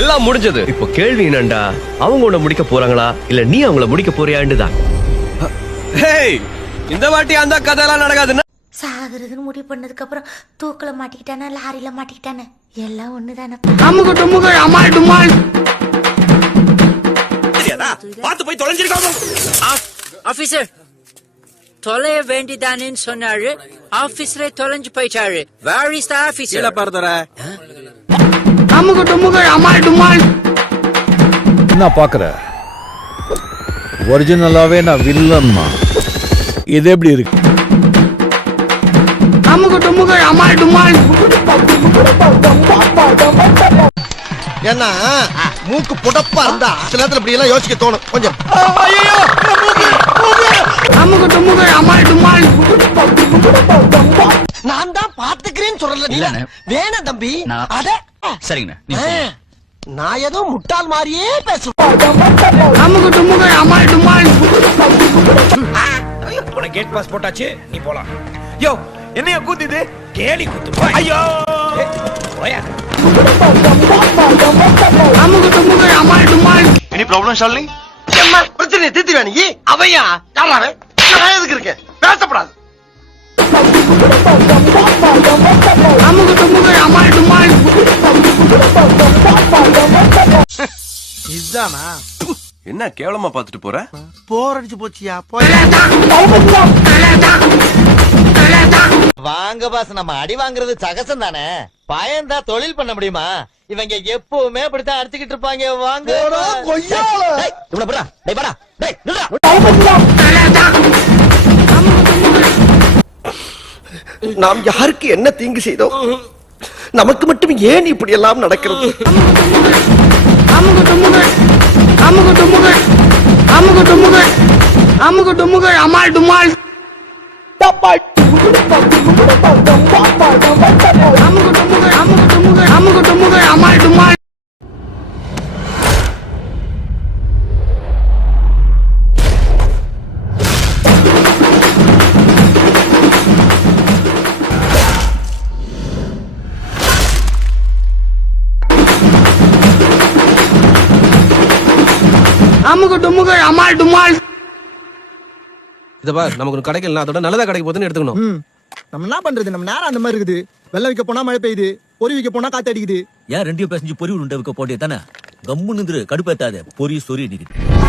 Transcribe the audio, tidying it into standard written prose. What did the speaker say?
எல்லாம் முடிஞ்சது. இப்போ கேள்வி என்னண்டா, அவங்க உன்னை முடிக்க போறாங்களா இல்ல நீ அவங்கள முடிக்க போறியாண்டுதான். இந்த வாட்டி அந்த கதையெல்லாம் நடக்காதுன்னா சாகுறதுன்னு முடிவு பண்ணதுக்கு அப்புறம் தூக்கல மாட்டிக்கிட்டானே லாரியில மாட்டிக்கிட்டானே எல்லாம் ஒண்ணுதானே. பாத்து போய் தொலைஞ்சிருக்காங்க. ஆபீசர் தொலைய வேண்டிதானேன்னு சொன்னாரு. ஆபீசரே தொலைஞ்சு போயிட்டாரு. Where is the officer? இல்ல பரதற என்ன பாக்குற? ஒரிஜினலாவே நான் வில்லன்மா. இது எப்படி இருக்கு? ஏன்னா மூக்கு புடப்பா இருந்தா சில நேரத்துல இப்படி எல்லாம் யோசிக்க தோணும் கொஞ்சம். நான் தான் பாத்துக்கிறேன்னு சொல்றல. வேணாம் தம்பி. சரிங்க. நான் ஏதோ முட்டாள் மாதிரியே பேசுவேன். கேட் பாஸ் போட்டாச்சு, நீ போலாம். யோ என்னைய கூத்துது? கேலி கூத்து. ஐயோ போயா. Any problem Shalini? பிரச்சனை தீர்த்து நீ அவையா யாராவே நான் எதுக்கு இருக்கேன்? பேசப்படாது. இதுதானா? என்ன கேவலமா பாத்துட்டு போற? போர் அடிச்சு போச்சியா? வாங்க பாஸ், நம்ம அடி வாங்குறது சகசம் தானே. பயந்தா தொழில் பண்ண முடியுமா? இவங்க எப்பவுமே அப்படித்தான் அடிச்சுக்கிட்டு இருப்பாங்க. வாங்க நாம் யாருக்கு என்ன தீங்கு செய்தோம்? நமக்கு மட்டும் ஏன் இப்படி எல்லாம் நடக்கிறது? இத பார், நமக்கு கிடைக்கல, அதோட நல்லதா கிடைக்க போதுன்னு எடுத்துக்கணும். நம்ம என்ன பண்றது? நம்ம நேரம் அந்த மாதிரி இருக்குது. வெள்ளம் வைக்க போனா மழை பெய்யுது, பொறி வைக்க போனா காத்து அடிக்குது. ஏன் ரெண்டு பேசஞ்சு பொறி உருண்டை வைக்க போட்டே தானே? கம்மு நின்று கடுப்பேத்தாத, பொறி சொறி அடிக்குது.